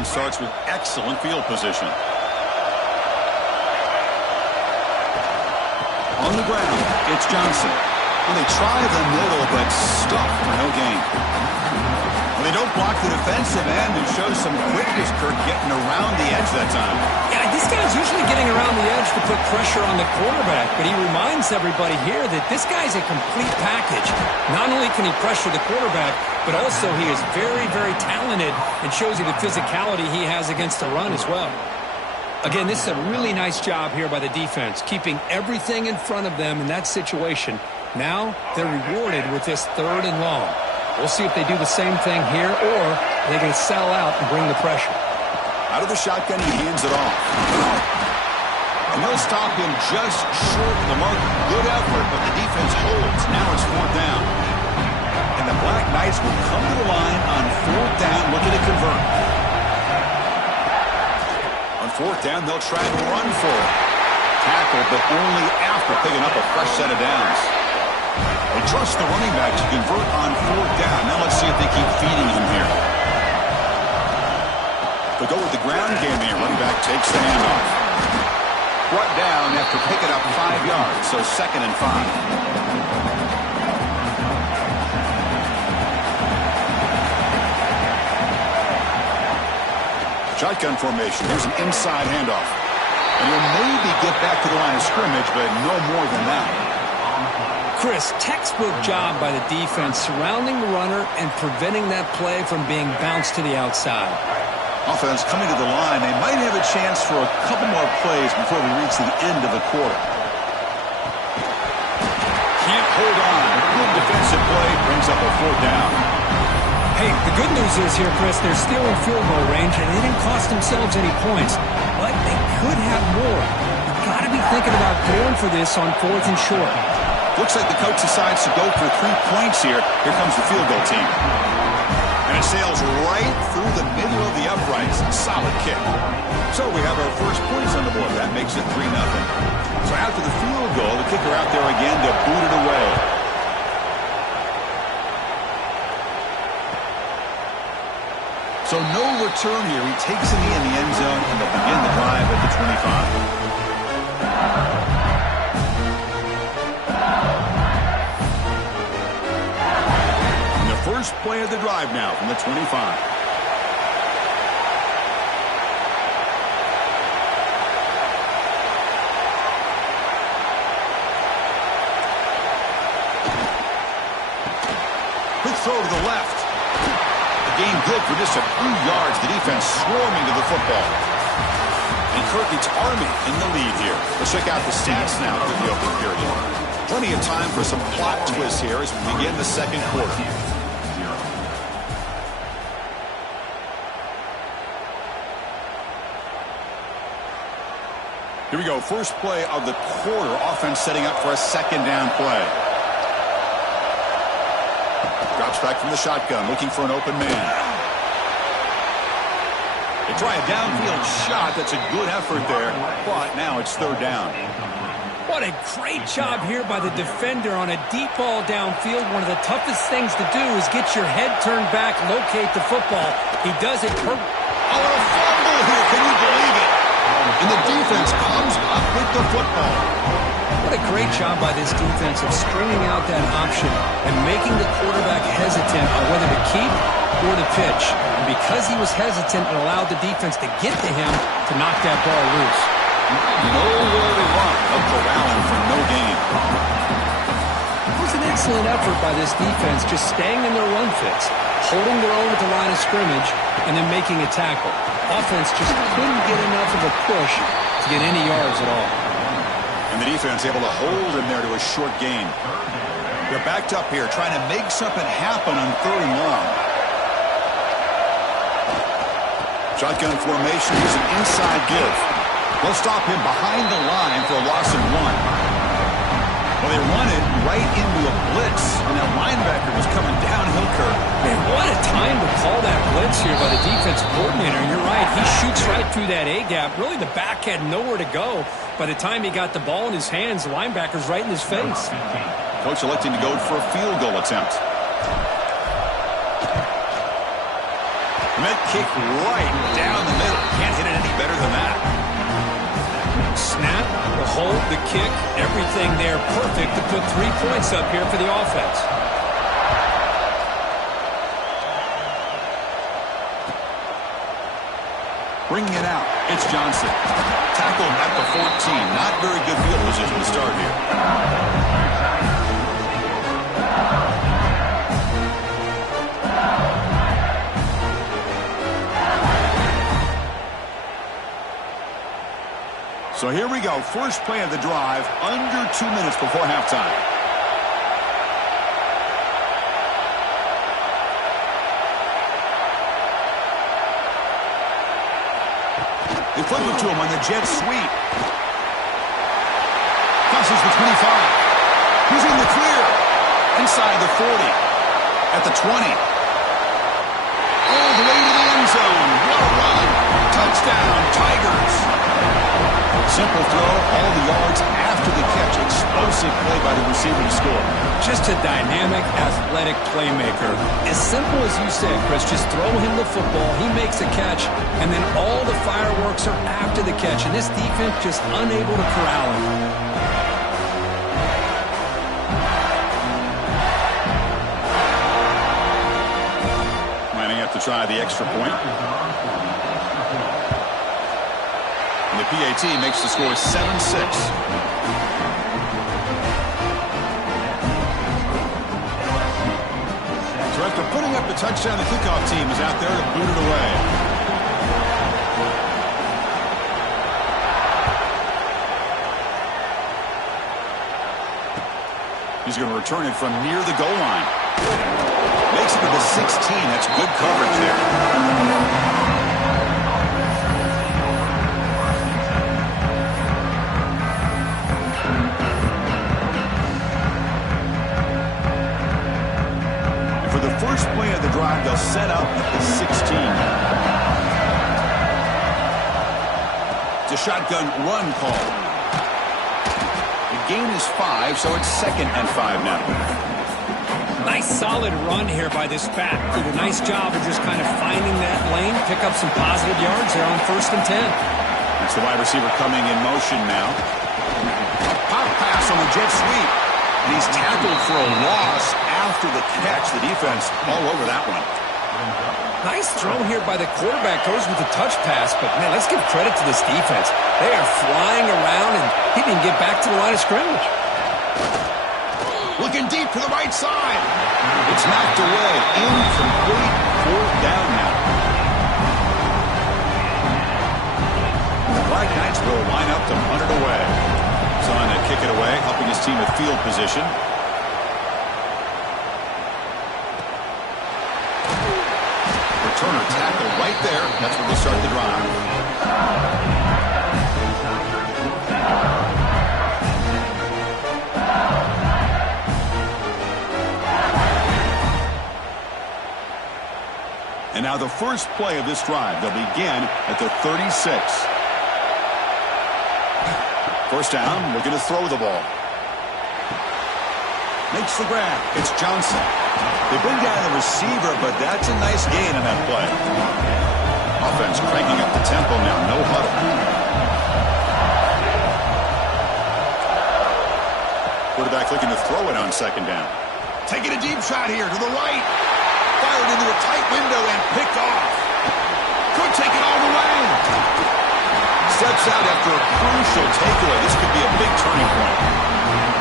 offense starts with excellent field position. On the ground, it's Johnson. Well, they try the middle, but stuffed for no gain. Well, they don't block the defensive end and show some quickness, Kirk, getting around the edge that time. Yeah, this guy's usually getting around the edge to put pressure on the quarterback, but he reminds everybody here that this guy's a complete package. Not only can he pressure the quarterback, but also he is very, very talented and shows you the physicality he has against the run as well. Again, this is a really nice job here by the defense, keeping everything in front of them in that situation. Now they're rewarded with this 3rd and long. We'll see if they do the same thing here, or they're going to sell out and bring the pressure. Out of the shotgun, he hands it off. And they'll stop him just short of the mark. Good effort, but the defense holds. Now it's 4th down. And the Black Knights will come to the line on 4th down, looking to convert. On 4th down, they'll try to run for it. Tackle, but only after picking up a fresh set of downs. They trust the running back to convert on 4th down. Now let's see if they keep feeding him here. They go with the ground game here. Running back takes the handoff. Brought down after picking up 5 yards, so 2nd and 5. Shotgun formation. Here's an inside handoff. And he'll maybe get back to the line of scrimmage, but no more than that. Chris, textbook job by the defense surrounding the runner and preventing that play from being bounced to the outside. Offense coming to the line. They might have a chance for a couple more plays before we reach the end of the quarter. Can't hold on. Good defensive play brings up a 4th down. Hey, the good news is here, Chris, they're still in field goal range, and they didn't cost themselves any points. But they could have more. You've got to be thinking about going for this on 4th and short. Looks like the coach decides to go for 3 points here. Here comes the field goal team. And it sails right through the middle of the uprights. Solid kick. So we have our first points on the board. That makes it 3-0. So after the field goal, the kicker out there again to boot it away. So no return here. He takes it in the end zone, and they'll begin the drive at the 25. First play of the drive now from the 25. Quick throw to the left. The game good for just a few yards. The defense swarming to the football. And Kirk, it's Army in the lead here. Let's check out the stats now for the opening period. Plenty of time for some plot twists here as we begin the 2nd quarter. Here we go. First play of the quarter. Offense setting up for a 2nd down play. Drops back from the shotgun, looking for an open man. They try a downfield shot. That's a good effort there, but now it's 3rd down. What a great job here by the defender on a deep ball downfield. One of the toughest things to do is get your head turned back, locate the football. He does it perfectly. Oh, a fumble here. Can you believe it? And the defense comes up with the football. What a great job by this defense of stringing out that option and making the quarterback hesitant on whether to keep or to pitch. And because he was hesitant, it allowed the defense to get to him to knock that ball loose. Nowhere to run. Up corralling for no gain. It was an excellent effort by this defense, just staying in their run fits, holding their own at the line of scrimmage, and then making a tackle. Offense just couldn't get enough of a push to get any yards at all. And the defense able to hold him there to a short gain. They're backed up here, trying to make something happen on 3rd and long. Shotgun formation. Here's an inside give. They'll stop him behind the line for a loss of 1. Well, they run it right into a blitz, and that linebacker was coming downhill, Kirk. Man, what a time to call that blitz here by the defensive coordinator. You're right, he shoots right through that A-gap. Really, the back had nowhere to go. By the time he got the ball in his hands, the linebacker's right in his face. Coach electing to go for a field goal attempt. Met kick right down the middle. Can't hit it any better than that. Snap, the hold, the kick, everything there perfect to put 3 points up here for the offense. Bringing it out, it's Johnson. Tackled at the 14. Not very good field position to start here. So here we go. First play of the drive, under 2 minutes before halftime. They flip it to him on the jet sweep. Crosses the 25. He's in the clear. Inside the 40. At the 20. All the way to the end zone. What a run. Touchdown, Tigers. Simple throw, all the yards after the catch. Explosive play by the receiver to score. Just a dynamic, athletic playmaker. As simple as you said, Chris, just throw him the football, he makes a catch, and then all the fireworks are after the catch. And this defense just unable to corral him. Might have to try the extra point. And the PAT makes the score 7-6. So after putting up the touchdown, the kickoff team is out there to boot it away. He's going to return it from near the goal line. Makes it to the 16. That's good coverage there. First play of the drive, they'll set up at the 16. It's a shotgun run call. The gain is 5, so it's 2nd and 5 now. Nice solid run here by this back. Did a nice job of just kind of finding that lane, pick up some positive yards there on 1st and 10. That's the wide receiver coming in motion now. Pop pass on the jet sweep. And he's tackled for a loss after the catch. The defense all over that one. Nice throw here by the quarterback. Goes with the touch pass. But, man, let's give credit to this defense. They are flying around, and he didn't get back to the line of scrimmage. Looking deep to the right side. It's knocked away. Incomplete. 4th down now. The Black Knights will line up to punt it away. On to kick it away, helping his team with field position. Returner tackle right there. That's where they start the drive. And now the first play of this drive. They'll begin at the 36. First down, looking to throw the ball. Makes the grab. It's Johnson. They bring down the receiver, but that's a nice gain on that play. Offense cranking up the tempo now. No huddle. Quarterback looking to throw it on 2nd down. Taking a deep shot here to the right. Fired into a tight window and picked off. Could take it all the way. Steps out after a crucial takeaway. This could be a big turning point.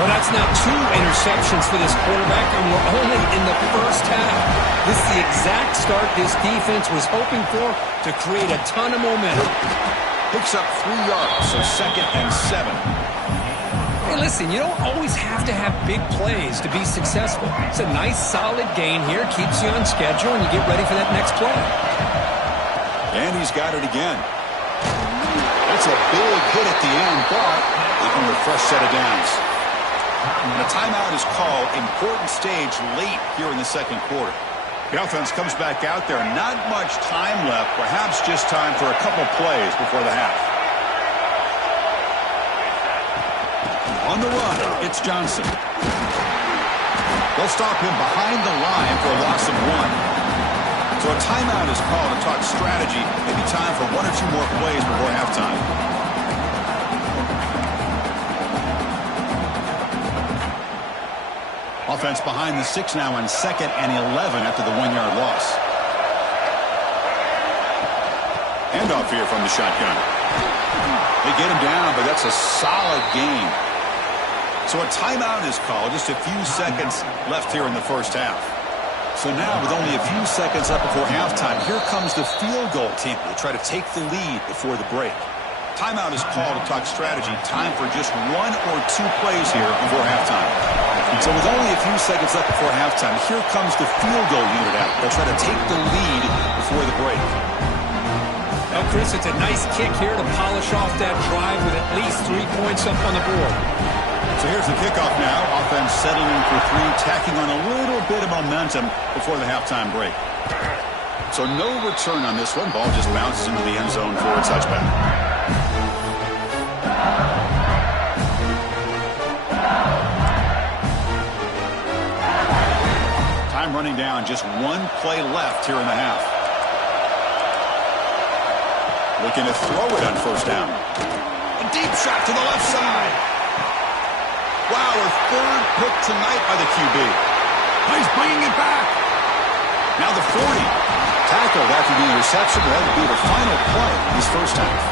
Well, that's now 2 interceptions for this quarterback, and we're only in the first half. This is the exact start this defense was hoping for to create a ton of momentum. Picks up 3 yards, so 2nd and 7. Hey, listen, you don't always have to have big plays to be successful. It's a nice, solid gain here. Keeps you on schedule, and you get ready for that next play. And he's got it again. It's a big hit at the end, but they can refresh set of downs. And a timeout is called. Important stage late here in the 2nd quarter. The offense comes back out there. Not much time left. Perhaps just time for a couple plays before the half. On the run, it's Johnson. They'll stop him behind the line for a loss of 1. So a timeout is called to talk strategy. Maybe time for one or two more plays before halftime. Offense behind the 6 now on 2nd and 11 after the 1-yard loss. Handoff here from the shotgun. They get him down, but that's a solid gain. So a timeout is called. Just a few seconds left here in the first half. So now, with only a few seconds left before halftime, here comes the field goal team to try to take the lead before the break. Timeout is called to talk strategy. Time for just 1 or 2 plays here before halftime. So with only a few seconds left before halftime, here comes the field goal unit out. They'll try to take the lead before the break. Well, Chris, it's a nice kick here to polish off that drive with at least 3 points up on the board. So here's the kickoff now. Offense settling in for 3, tacking on a little bit of momentum before the halftime break. So no return on this one. Ball just bounces into the end zone for a touchback. Time running down. Just 1 play left here in the half. Looking to throw it on first down. A deep shot to the left side. Wow, a 3rd pick tonight by the QB. He's bringing it back. Now the 40. Tackled after the interception. That would be the final play in this first half.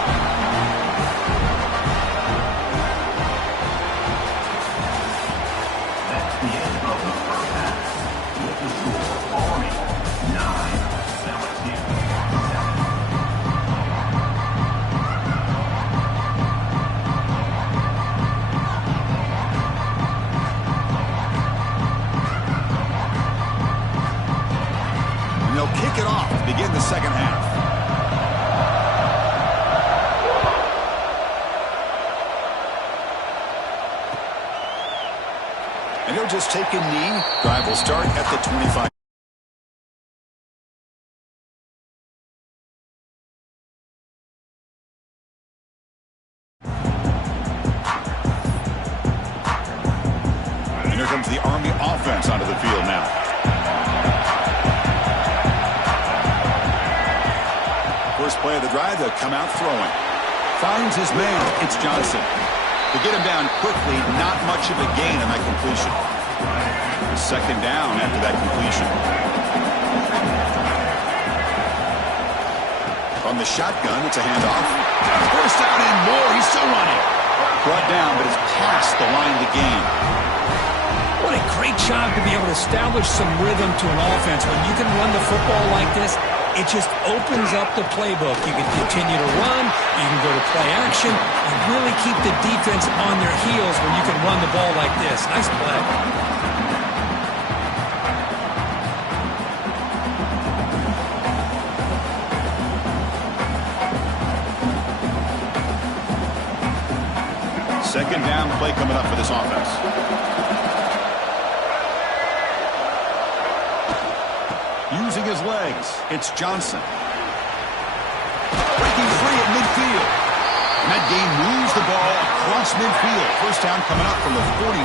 That's the end of the first half. With the score, Army 9, LSU 7. Kick it off to begin the second half. And he'll just take a knee. Drive will start at the 25. And here comes the Army offense onto the field now. First play of the drive, they'll come out throwing. Finds his man. It's Johnson. To get him down quickly, not much of a gain on that completion. Second down after that completion. From the shotgun, it's a handoff. First down and more. He's still running. Brought down, but it's past the line to gain. What a great job to be able to establish some rhythm to an offense. When you can run the football like this, it just opens up the playbook. You can continue to run. You can go to play action. And really keep the defense on their heels when you can run the ball like this. Nice play. Second down play coming up for this offense. Using his legs, it's Johnson. Breaking free at midfield. And that game moves the ball across midfield. First down coming up from the 46.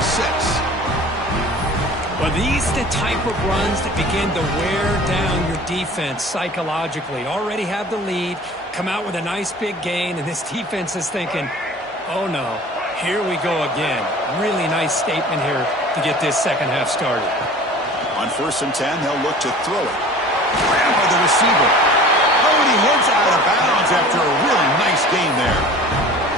Well, these are the type of runs that begin to wear down your defense psychologically. Already have the lead, come out with a nice big gain, and this defense is thinking, oh no, here we go again. Really nice statement here to get this second half started. On 1st and 10, they'll look to throw it. Grabbed by the receiver. Oh, and he heads out of bounds after a really nice game there.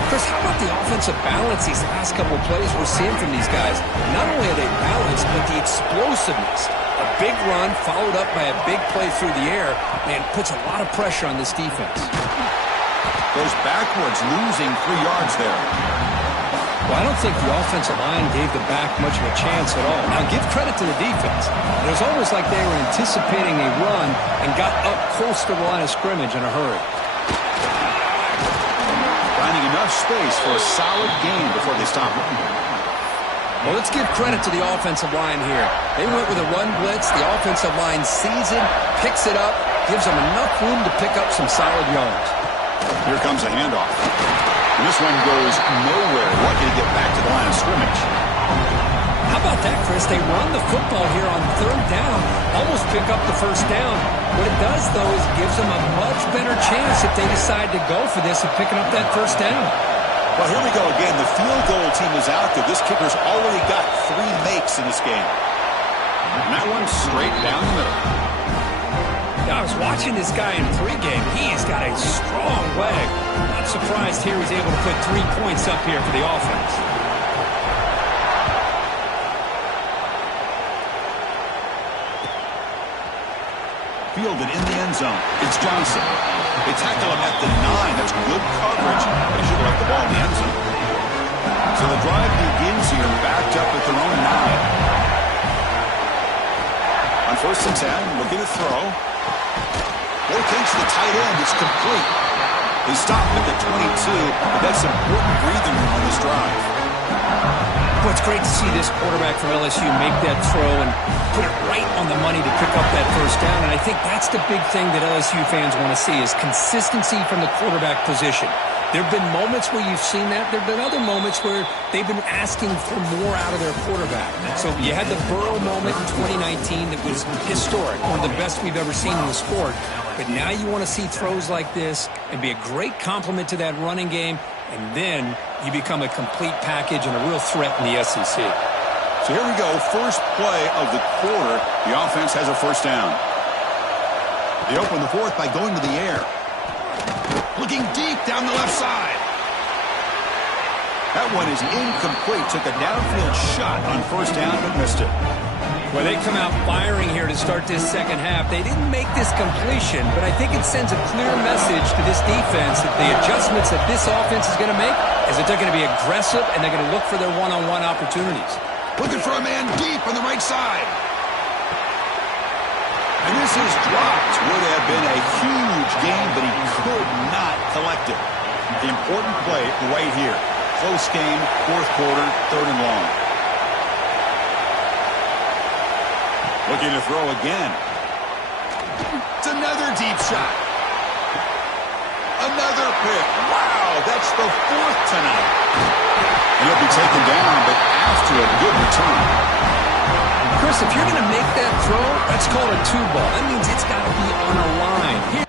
Chris, how about the offensive balance these last couple of plays we're seeing from these guys? Not only are they balanced, but the explosiveness. A big run followed up by a big play through the air, man, puts a lot of pressure on this defense. Goes backwards, losing 3 yards there. Well, I don't think the offensive line gave the back much of a chance at all. Now, give credit to the defense. It was almost like they were anticipating a run and got up close to the line of scrimmage in a hurry. Finding enough space for a solid gain before they stop it. Well, let's give credit to the offensive line here. They went with a run blitz. The offensive line sees it, picks it up, gives them enough room to pick up some solid yards. Here comes a handoff. And this one goes nowhere. Lucky to get back to the line of scrimmage. How about that, Chris? They run the football here on third down, almost pick up the first down. What it does, though, is it gives them a much better chance if they decide to go for this of picking up that first down. Well, here we go again. The field goal team is out there. This kicker's already got 3 makes in this game. And that one straight down the middle. I was watching this guy in pregame. He's got a strong leg. Not surprised here he's able to put 3 points up here for the offense. Fielded in the end zone. It's Johnson. They tackle him at the 9. That's good coverage. They should have left the ball in the end zone. So the drive begins here, backed up at their own 9. On 1st and 10, looking to throw. Rotates the tight end. It's complete. They stop at the 22, but that's important breathing room on this drive. Well, it's great to see this quarterback from LSU make that throw and put it right on the money to pick up that first down. And I think that's the big thing that LSU fans want to see is consistency from the quarterback position. There have been moments where you've seen that. There have been other moments where they've been asking for more out of their quarterback. So you had the Burrow moment in 2019 that was historic, one of the best we've ever seen in the sport. But now you want to see throws like this and be a great complement to that running game, and then you become a complete package and a real threat in the SEC. So here we go, first play of the quarter. The offense has a first down. They open the 4th by going to the air. Looking deep down the left side. That one is incomplete. Took a downfield shot on first down, but missed it. Well, they come out firing here to start this second half. They didn't make this completion, but I think it sends a clear message to this defense that the adjustments that this offense is going to make is that they're going to be aggressive and they're going to look for their one-on-one opportunities. Looking for a man deep on the right side. And this is dropped. Would have been a huge gain, but he could not collect it. The important play right here. Close game, 4th quarter, 3rd and long. Looking to throw again. It's another deep shot. Another pick. Wow, that's the 4th tonight. And he'll be taken down, but after a good return. Chris, if you're going to make that throw, that's called a 2-ball. That means it's got to be on a line. Here.